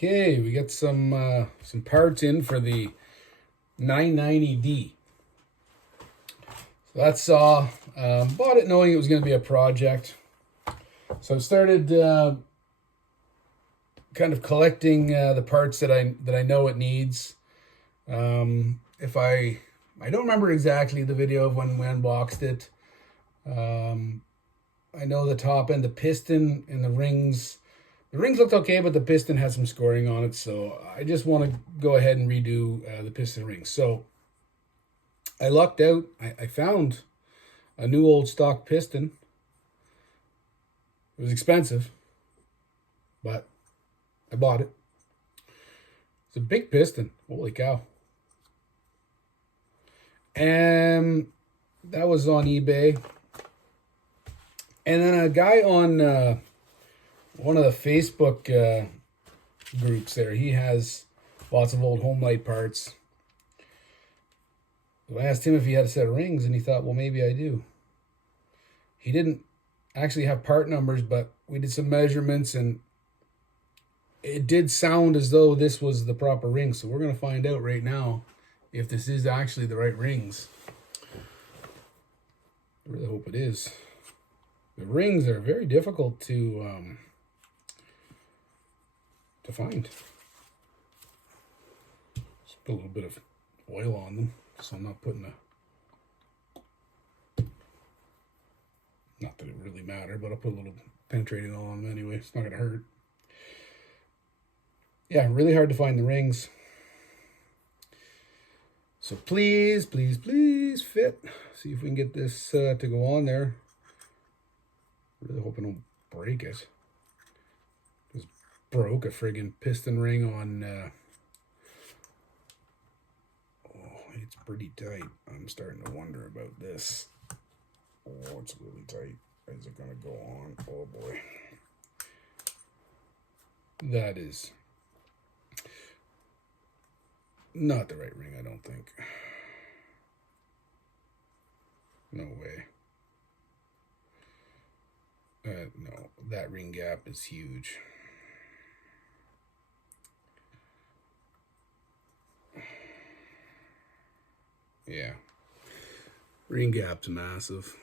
Okay, we got some parts in for the 990D. So that saw, bought it knowing it was going to be a project. So I started kind of collecting the parts that I know it needs. If I don't remember exactly the video of when we unboxed it. I know the top end, the piston and the rings. The rings looked okay, but the piston has some scoring on it, so I just want to go ahead and redo the piston rings. So I lucked out. I found a new old stock piston. It was expensive, but I bought it. It's a big piston. Holy cow. And that was on eBay. And then a guy on one of the Facebook groups there, he has lots of old Homelite parts. So I asked him if he had a set of rings, and he thought, well, maybe I do. He didn't actually have part numbers, but we did some measurements, and it did sound as though this was the proper ring. So we're going to find out right now if this is actually the right rings. I really hope it is. The rings are very difficult to find. Just put a little bit of oil on them, so I'm not putting not that it really mattered, but I'll put a little penetrating oil on them anyway. It's not gonna hurt. Yeah, really hard to find the rings. So please, please, please fit. See if we can get this to go on there. Really hoping I don't break it. Just broke a friggin' piston ring on oh, it's pretty tight. I'm starting to wonder about this. Oh, it's really tight. Is it gonna go on? Oh boy. That is not the right ring, I don't think. No way. No, that ring gap is huge. Yeah. Ring gap's massive.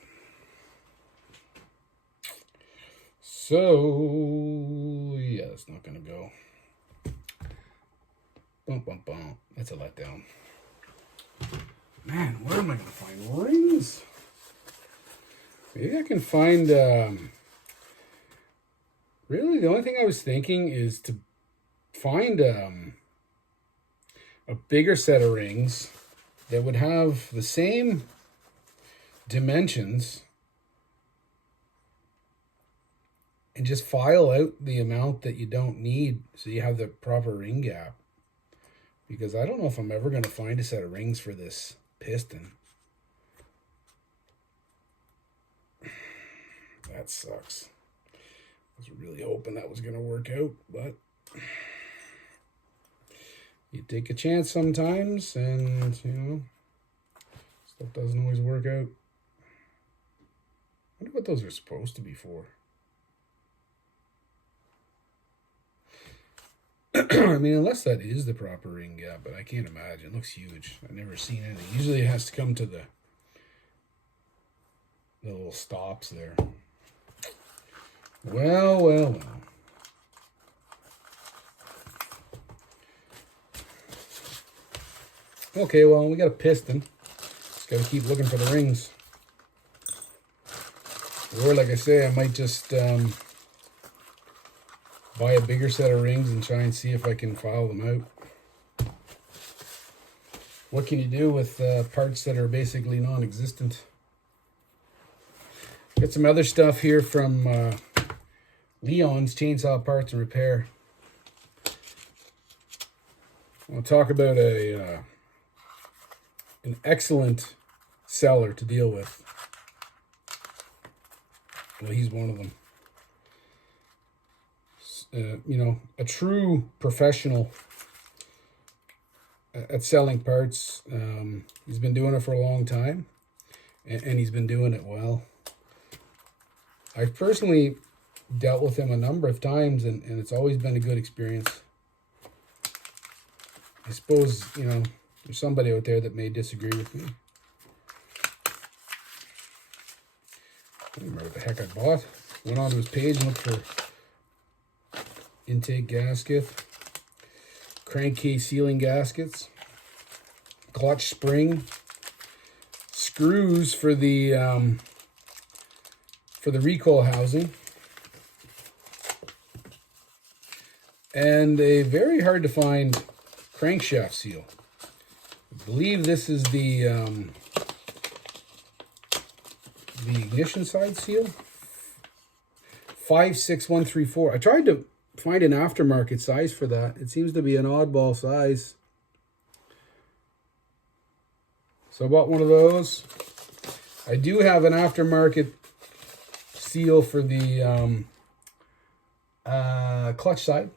So, yeah, it's not going to go. Bum, bum, bum. That's a letdown. Man, where am I going to find rings? Maybe I can find... really, the only thing I was thinking is to find a bigger set of rings that would have the same dimensions and just file out the amount that you don't need so you have the proper ring gap. Because I don't know if I'm ever going to find a set of rings for this piston. That sucks. I was really hoping that was going to work out, but you take a chance sometimes, and, you know, stuff doesn't always work out. I wonder what those are supposed to be for. I mean, unless that is the proper ring gap, but I can't imagine. It looks huge. I've never seen anything. Usually it has to come to the little stops there. Well, well, well. Okay, well, we got a piston. Just got to keep looking for the rings. Or, like I say, I might just buy a bigger set of rings and try and see if I can file them out. What can you do with parts that are basically non-existent? Got some other stuff here from Leon's Chainsaw Parts and Repair. I'll talk about an excellent seller to deal with. Well, he's one of them. You know, a true professional at selling parts. He's been doing it for a long time, and he's been doing it well. I've personally dealt with him a number of times, and it's always been a good experience. I suppose, you know, there's somebody out there that may disagree with me. I don't remember what the heck I bought. Went onto his page and looked for intake gasket, crankcase sealing gaskets, clutch spring, screws for the recoil housing, and a very hard to find crankshaft seal. I believe this is the ignition side seal. 56134. I tried to find an aftermarket size for that. It seems to be an oddball size. So I bought one of those. I do have an aftermarket seal for the clutch side.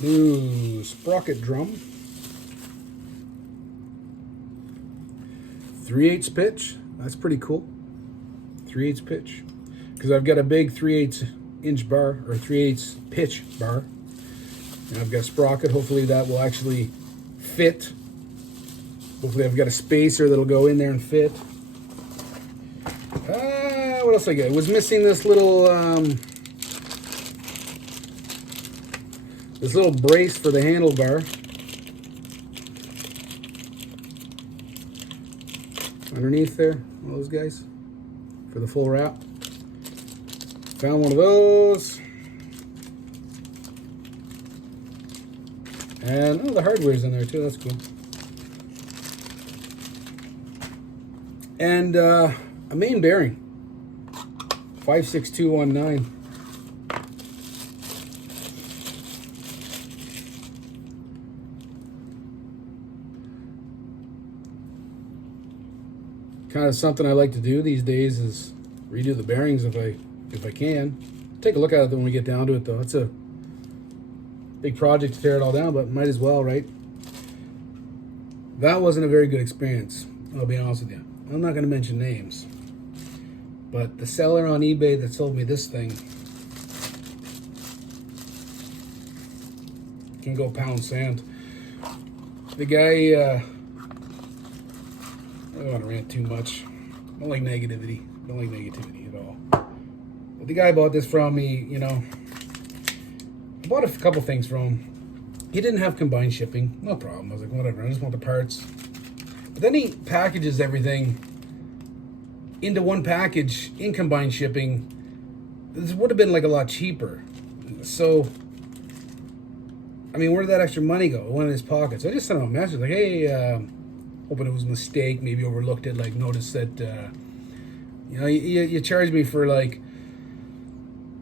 New sprocket drum. 3/8 pitch. That's pretty cool. 3/8 pitch. Because I've got a big 3/8 inch bar, or 3/8 pitch bar. And I've got a sprocket. Hopefully that will actually fit. Hopefully I've got a spacer that'll go in there and fit. What else I got? I was missing this little brace for the handlebar. Underneath there, one of those guys for the full wrap. Found one of those. And the hardware's in there too, that's cool. And a main bearing, 56219. Kind of something I like to do these days is redo the bearings if I can. Take a look at it when we get down to it though. It's a big project to tear it all down, but might as well, right? That wasn't a very good experience, I'll be honest with you. I'm not going to mention names, but the seller on eBay that sold me this thing can go pound sand. The guy, I don't want to rant too much. I don't like negativity. I don't like negativity at all. But the guy bought this from me, you know. I bought a couple things from him. He didn't have combined shipping. No problem. I was like, whatever. I just want the parts. But then he packages everything into one package in combined shipping. This would have been like a lot cheaper. So, I mean, where did that extra money go? It went in his pocket. So I just sent him a message like, hey, hoping it was a mistake, maybe overlooked it, like noticed that, you know, you charged me for like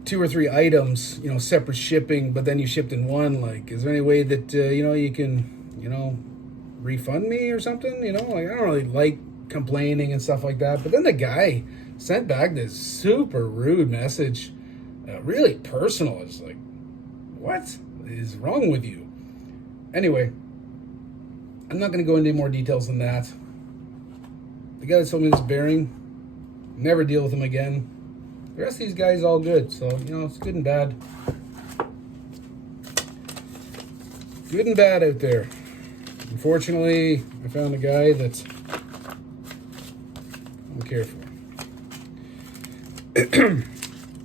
2 or 3 items, you know, separate shipping, but then you shipped in one. Like, is there any way that, you know, you can, you know, refund me or something? You know, like, I don't really like complaining and stuff like that. But then the guy sent back this super rude message, really personal. It's like, what is wrong with you? Anyway, I'm not going to go into any more details than that. The guy that sold me this bearing, never deal with him again. The rest of these guys all good, so, you know, it's good and bad. Good and bad out there. Unfortunately, I found a guy that I don't care for.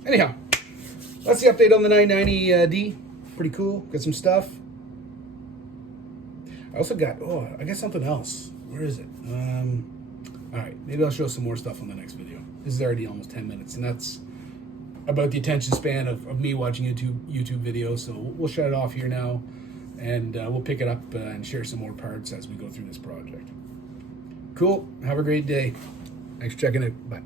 Anyhow, that's the update on the 990D. Pretty cool. Got some stuff. I also got, I got something else. Where is it? All right, maybe I'll show some more stuff on the next video. This is already almost 10 minutes, and that's about the attention span of me watching YouTube videos. So we'll shut it off here now, and we'll pick it up and share some more parts as we go through this project. Cool. Have a great day. Thanks for checking it. Bye.